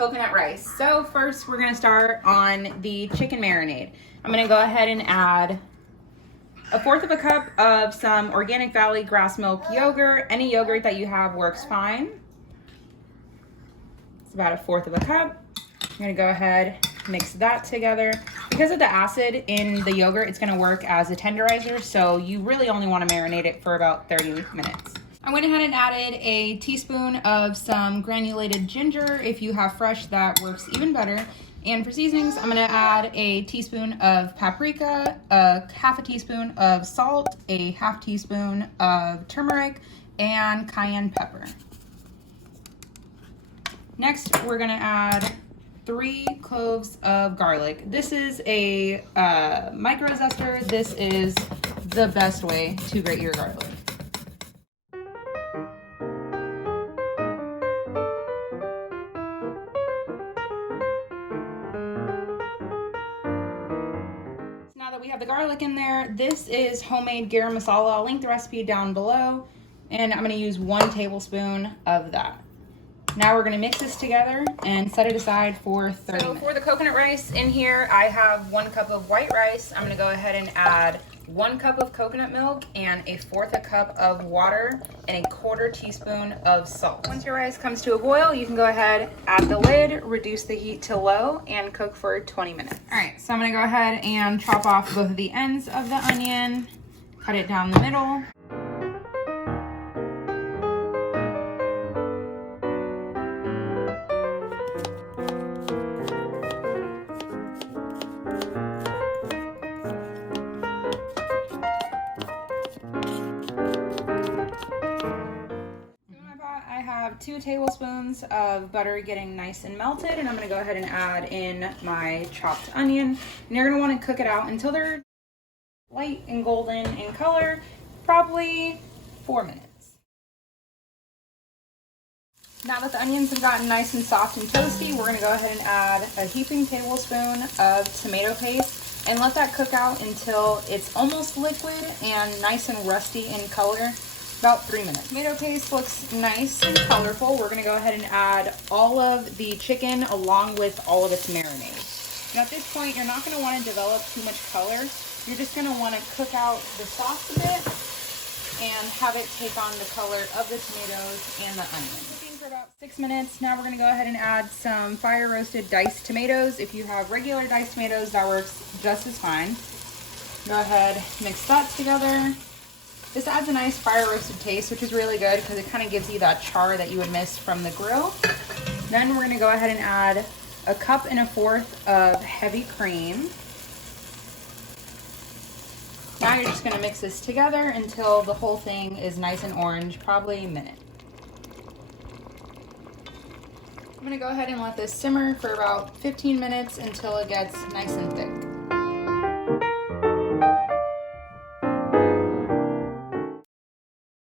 coconut rice. So first we're gonna start on the chicken marinade. I'm gonna go ahead and add 1/4 cup of some Organic Valley grass milk yogurt. Any yogurt that you have works fine. It's about 1/4 cup. I'm gonna go ahead, mix that together. Because of the acid in the yogurt, it's gonna work as a tenderizer, so you really only wanna marinate it for about 30 minutes. I went ahead and added a teaspoon of some granulated ginger. If you have fresh, that works even better. And for seasonings, I'm gonna add a teaspoon of paprika, a 1/2 teaspoon of salt, a 1/2 teaspoon of turmeric, and cayenne pepper. Next, we're gonna add 3 cloves of garlic. This is a micro zester. This is the best way to grate your garlic. Now that we have the garlic in there, this is homemade garam masala. I'll link the recipe down below, and I'm gonna use 1 tablespoon of that. Now we're gonna mix this together and set it aside for 30 minutes. For the coconut rice in here, I have 1 cup of white rice. I'm gonna go ahead and add 1 cup of coconut milk and 1/4 cup of water and 1/4 teaspoon of salt. Once your rice comes to a boil, you can go ahead, add the lid, reduce the heat to low, and cook for 20 minutes. All right, so I'm gonna go ahead and chop off both of the ends of the onion, cut it down the middle. I have 2 tablespoons of butter getting nice and melted, and I'm going to go ahead and add in my chopped onion. And you're going to want to cook it out until they're light and golden in color, probably 4 minutes. Now that the onions have gotten nice and soft and toasty, we're going to go ahead and add a heaping tablespoon of tomato paste and let that cook out until it's almost liquid and nice and rusty in color. About 3 minutes. Tomato paste looks nice and colorful. We're gonna go ahead and add all of the chicken along with all of its marinade. Now at this point, you're not gonna wanna develop too much color. You're just gonna wanna cook out the sauce a bit and have it take on the color of the tomatoes and the onion. Cooking for about 6 minutes. Now we're gonna go ahead and add some fire roasted diced tomatoes. If you have regular diced tomatoes, that works just as fine. Go ahead, mix that together. This adds a nice fire roasted taste, which is really good because it kind of gives you that char that you would miss from the grill. Then we're gonna go ahead and add 1.25 cups of heavy cream. Now you're just gonna mix this together until the whole thing is nice and orange, probably a minute. I'm gonna go ahead and let this simmer for about 15 minutes until it gets nice and thick.